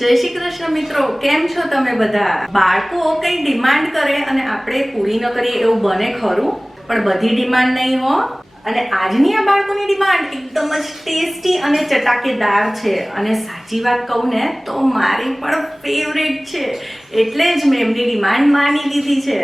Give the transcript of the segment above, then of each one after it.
જય શ્રી કૃષ્ણ મિત્રો, કેમ છો તમે બધા? બાળકો કઈ ડિમાન્ડ કરે અને આપણે પૂરી ન કરીએ એવું બને ખરું? પણ બધી ડિમાન્ડ નહીં હો. અને આજની આ બાળકોની ડિમાન્ડ એકદમ જ ટેસ્ટી અને ચટાકેદાર છે. અને સાચી વાત કહું ને તો મારી પણ ફેવરેટ છે, એટલે જ મેં એમની ડિમાન્ડ માની લીધી છે.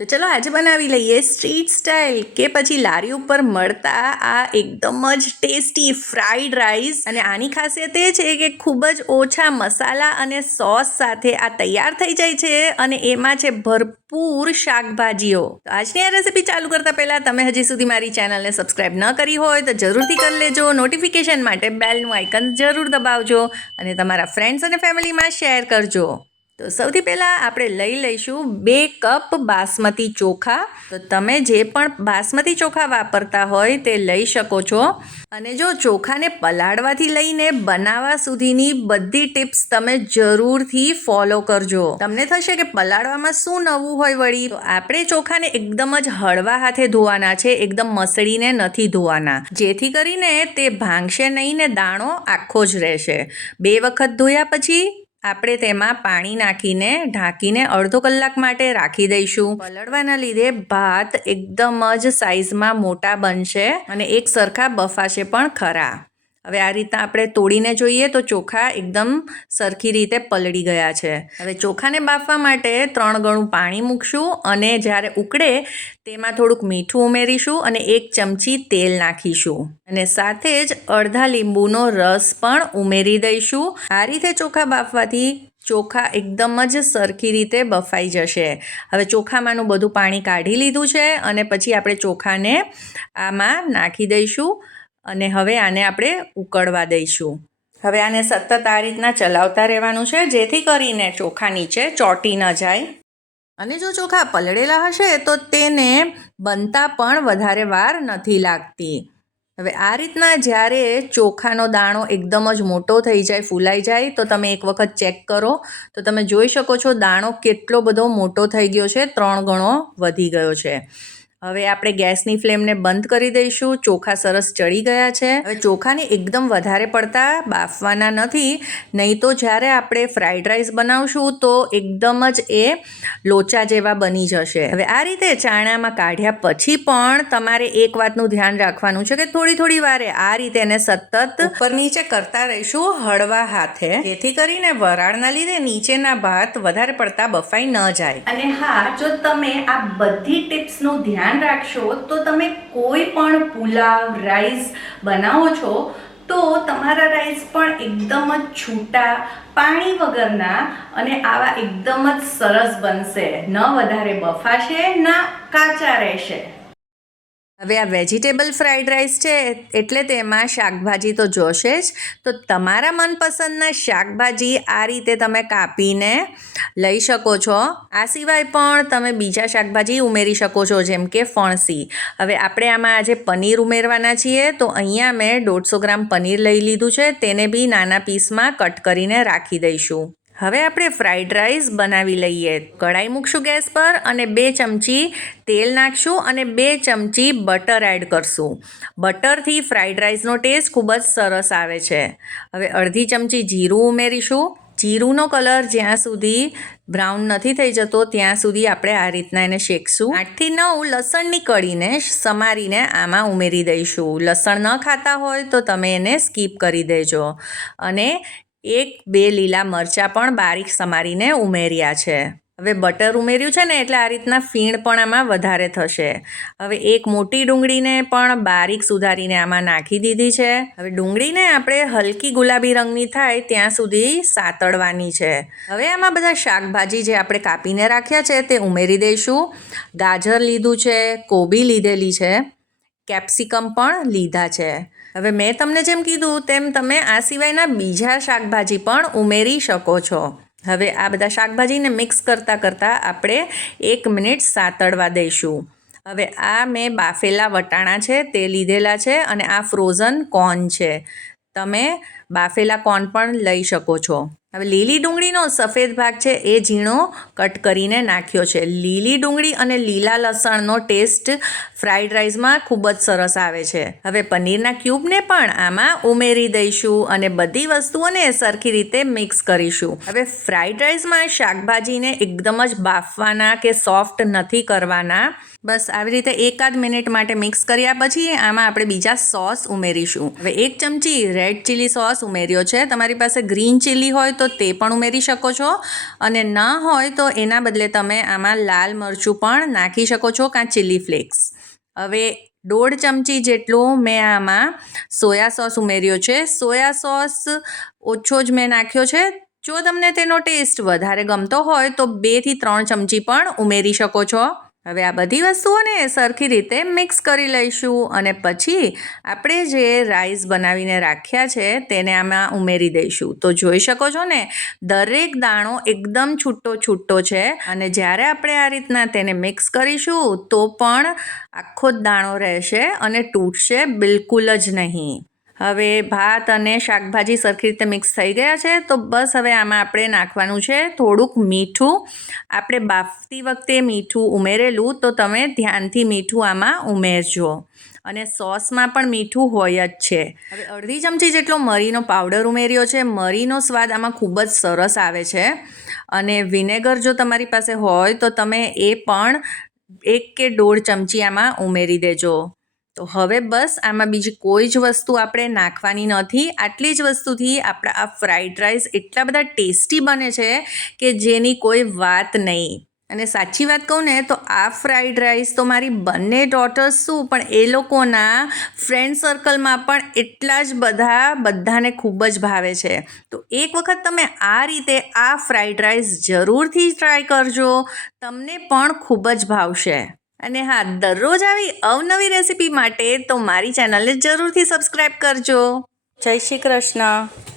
તો ચલો આજે બનાવી લઈએ સ્ટ્રીટ સ્ટાઇલ કે પછી લારી ઉપર મળતા આ એકદમ જ ટેસ્ટી ફ્રાઈડ રાઈસ. અને આની ખાસિયત એ છે કે ખૂબ જ ઓછા મસાલા અને સોસ સાથે આ તૈયાર થઈ જાય છે, અને એમાં છે ભરપૂર શાકભાજીઓ. તો આજની આ રેસીપી ચાલુ કરતા પહેલા તમે હજી સુધી મારી ચેનલને સબસ્ક્રાઇબ ન કરી હોય તો જરૂરથી કરી લેજો. નોટિફિકેશન માટે બેલનું આઇકન જરૂર દબાવજો અને તમારા ફ્રેન્ડ્સ અને ફેમિલીમાં શેર કરજો. તો સૌથી પહેલાં આપણે લઈ લઈશું 2 કપ બાસમતી ચોખા. તો તમે જે પણ બાસમતી ચોખા વાપરતા હોય તે લઈ શકો છો. અને જો ચોખાને પલાળવાથી લઈને બનાવવા સુધીની બધી ટિપ્સ તમે જરૂરથી ફોલો કરજો. તમને થશે કે પલાળવામાં શું નવું હોય વળી. તો આપણે ચોખાને એકદમ જ હળવા હાથે ધોવાના છે, એકદમ મસળીને નથી ધોવાના, જેથી કરીને તે ભાંગશે નહીં ને દાણો આખો જ રહેશે. 2 વખત ધોયા પછી આપણે તેમાં પાણી નાખીને ઢાંકીને અડધો કલાક માટે રાખી દઈશું. પલળવાના લીધે ભાત એકદમ જ સાઈઝમાં મોટા બનશે અને એક સરખા બફાશે પણ ખરા. હવે આ રીતના આપણે તોડીને જોઈએ તો ચોખા એકદમ સરખી રીતે પલળી ગયા છે. હવે ચોખાને બાફવા માટે 3 ગણું પાણી મૂકશું અને જ્યારે ઉકળે તેમાં થોડુંક મીઠું ઉમેરીશું અને 1 ચમચી તેલ નાખીશું અને સાથે જ અડધા લીંબુનો રસ પણ ઉમેરી દઈશું. આ રીતે ચોખા બાફવાથી ચોખા એકદમ જ સરખી રીતે બફાઈ જશે. હવે ચોખામાંનું બધું પાણી કાઢી લીધું છે અને પછી આપણે ચોખાને આમાં નાખી દઈશું અને હવે આને આપણે ઉકળવા દઈશું. હવે આને સતત આ રીતના ચલાવતા રહેવાનું છે, જેથી કરીને ચોખા નીચે ચોંટી ન જાય. અને જો ચોખા પલળેલા હશે તો તેને બનતા પણ વધારે વાર નથી લાગતી. હવે આ રીતના જ્યારે ચોખાનો દાણો એકદમ જ મોટો થઈ જાય, ફૂલાઈ જાય, તો તમે એક વખત ચેક કરો તો તમે જોઈ શકો છો દાણો કેટલો બધો મોટો થઈ ગયો છે, 3 ગણો વધી ગયો છે. હવે આપણે ગેસની ફ્લેમને બંધ કરી દઈશું. ચોખા સરસ ચડી ગયા છે. હવે ચોખાને એકદમ વધારે પડતા બાફવાના નથી, નહીં તો જ્યારે આપણે ફ્રાઈડ રાઈસ બનાવશું તો એકદમ જ એ લોચા જેવા બની જશે. હવે આ રીતે ચાણામાં કાઢ્યા પછી પણ તમારે એક વાતનું ધ્યાન રાખવાનું છે કે થોડી થોડી વારે આ રીતે એને સતત ઉપર નીચે કરતા રહીશું હળવા હાથે, જેથી કરીને વરાળના લીધે નીચેના ભાત વધારે પડતા બફાઈ ન જાય. અને હા, જો તમે આ બધી ટિપ્સનું ધ્યાન રાખશો તો તમે કોઈ પણ પુલાવ, રાઈસ બનાવો છો તો તમારા રાઈસ પણ એકદમ જ છૂટા, પાણી વગરના અને આવા એકદમ જ સરસ બનશે. ન વધારે બફાશે, ના કાચા રહેશે. હવે આ વેજીટેબલ ફ્રાઈડ રાઈસ છે એટલે તેમાં શાકભાજી તો જોશે જ. તો તમારા મનપસંદના શાકભાજી આ રીતે તમે કાપીને લઈ શકો છો. આ સિવાય પણ તમે બીજા શાકભાજી ઉમેરી શકો છો, જેમ કે ફણસી. હવે આપણે આમાં આજે પનીર ઉમેરવાના છીએ, તો અહીંયા મેં 150 ગ્રામ પનીર લઈ લીધું છે. તેને બી નાના પીસમાં કટ કરીને રાખી દઈશું. હવે આપણે ફ્રાઈડ રાઈસ બનાવી લઈએ. કઢાઈ મૂકશું ગેસ પર અને 2 ચમચી તેલ નાખશું અને 2 ચમચી બટર એડ કરશું. બટરથી ફ્રાઈડ રાઈસનો ટેસ્ટ ખૂબ જ સરસ આવે છે. હવે અડધી ચમચી જીરું ઉમેરીશું. જીરુંનો કલર જ્યાં સુધી બ્રાઉન નથી થઈ જતો ત્યાં સુધી આપણે આ રીતના એને શેકશું. 8 થી 9 લસણની કળીને સમારીને આમાં ઉમેરી દઈશું. લસણ ન ખાતા હોય તો તમે એને સ્કીપ કરી દેજો. અને 1-2 લીલા મરચાં પણ બારીક સમારીને ઉમેર્યા છે. હવે બટર ઉમેર્યું છે ને એટલે આ રીતના ફીણ પણ આમાં વધારે થશે. હવે 1 મોટી ડુંગળીને પણ બારીક સુધારીને આમાં નાખી દીધી છે. હવે ડુંગળીને આપણે હલકી ગુલાબી રંગની થાય ત્યાં સુધી સાતળવાની છે. હવે આમાં બધા શાકભાજી જે આપણે કાપીને રાખ્યા છે તે ઉમેરી દઈશું. ગાજર લીધું છે, કોબી લીધેલી છે, કેપ્સિકમ પણ લીધા છે. હવે મેં તમને જેમ કીધું તેમ તમે આ સિવાયના બીજા શાકભાજી પણ ઉમેરી શકો છો. હવે આ બધા શાકભાજીને મિક્સ કરતાં આપણે 1 મિનિટ સાતળવા દઈશું. હવે આ મેં બાફેલા વટાણા છે તે લીધેલા છે અને આ ફ્રોઝન કોર્ન છે. તમે બાફેલા કોર્ન પણ લઈ શકો છો. હવે લીલી ડુંગળીનો સફેદ ભાગ છે એ ઝીણો કટ કરીને નાખ્યો છે. લીલી ડુંગળી અને લીલા લસણનો ટેસ્ટ ફ્રાઈડ રાઈસમાં ખૂબ જ સરસ આવે છે. હવે પનીરના ક્યુબને પણ આમાં ઉમેરી દઈશું અને બધી વસ્તુઓને સરખી રીતે મિક્સ કરીશું. હવે ફ્રાઈડ રાઈસમાં શાકભાજીને એકદમ જ બાફવાના કે સોફ્ટ નથી કરવાના. બસ આવી રીતે 1-8 મિનિટ માટે મિક્સ કર્યા પછી આમાં આપણે બીજા સોસ ઉમેરીશું. હવે 1 ચમચી રેડ ચીલી સોસ ઉમેર્યો છે. તમારી પાસે ગ્રીન ચીલી હોય તો તે પણ ઉમેરી શકો છો અને ન હોય તો એના બદલે તમે આમાં લાલ મરચું પણ નાખી શકો છો કાં ચીલી ફ્લેક્સ. હવે 1.5 ચમચી જેટલું મેં આમાં સોયા સોસ ઉમેર્યો છે. સોયા સોસ ઓછો જ મેં નાખ્યો છે. જો તમને તેનો ટેસ્ટ વધારે ગમતો હોય તો 2 થી 3 ચમચી પણ ઉમેરી શકો છો. હવે આ બધી વસ્તુઓને સરખી રીતે મિક્સ કરી લઈશું અને પછી આપણે જે રાઈસ બનાવીને રાખ્યા છે તેને આમાં ઉમેરી દઈશું. તો જોઈ શકો છો ને, દરેક દાણો એકદમ છૂટો છે અને જ્યારે આપણે આ રીતના તેને મિક્સ કરીશું તો પણ આખો જ દાણો રહેશે અને તૂટશે બિલકુલ જ નહીં. હવે ભાત અને શાકભાજી સરખી રીતે મિક્સ થઈ ગયા છે તો બસ હવે આમાં આપણે નાખવાનું છે થોડુંક મીઠું. આપણે બાફતી વખતે મીઠું ઉમેરેલું તો તમે ધ્યાનથી મીઠું આમાં ઉમેરજો અને સોસમાં પણ મીઠું હોય જ છે. હવે 1/2 ચમચી જેટલો મરીનો પાવડર ઉમેર્યો છે. મરીનો સ્વાદ આમાં ખૂબ જ સરસ આવે છે અને વિનેગર જો તમારી પાસે હોય તો તમે એ પણ 1 કે 1.5 ચમચી આમાં ઉમેરી દેજો. તો હવે બસ આમાં બીજી કોઈ જ વસ્તુ આપણે નાખવાની નથી. આટલી જ વસ્તુથી આપણા આ ફ્રાઈડ રાઈસ એટલા બધા ટેસ્ટી બને છે કે જેની કોઈ વાત નહીં. અને સાચી વાત કહું ને તો આ ફ્રાઈડ રાઈસ તો મારી બંને ડોટર્સ શું પણ એ લોકોના ફ્રેન્ડ સર્કલમાં પણ એટલા જ બધાને ખૂબ જ ભાવે છે. તો એક વખત તમે આ રીતે આ ફ્રાઈડ રાઈસ જરૂરથી ટ્રાય કરજો. તમને પણ ખૂબ જ ભાવશે. અને હા, દરરોજ આવી અવનવી રેસીપી માટે તો મારી ચેનલને જરૂરથી સબસ્ક્રાઈબ કરજો. જય શ્રી કૃષ્ણ.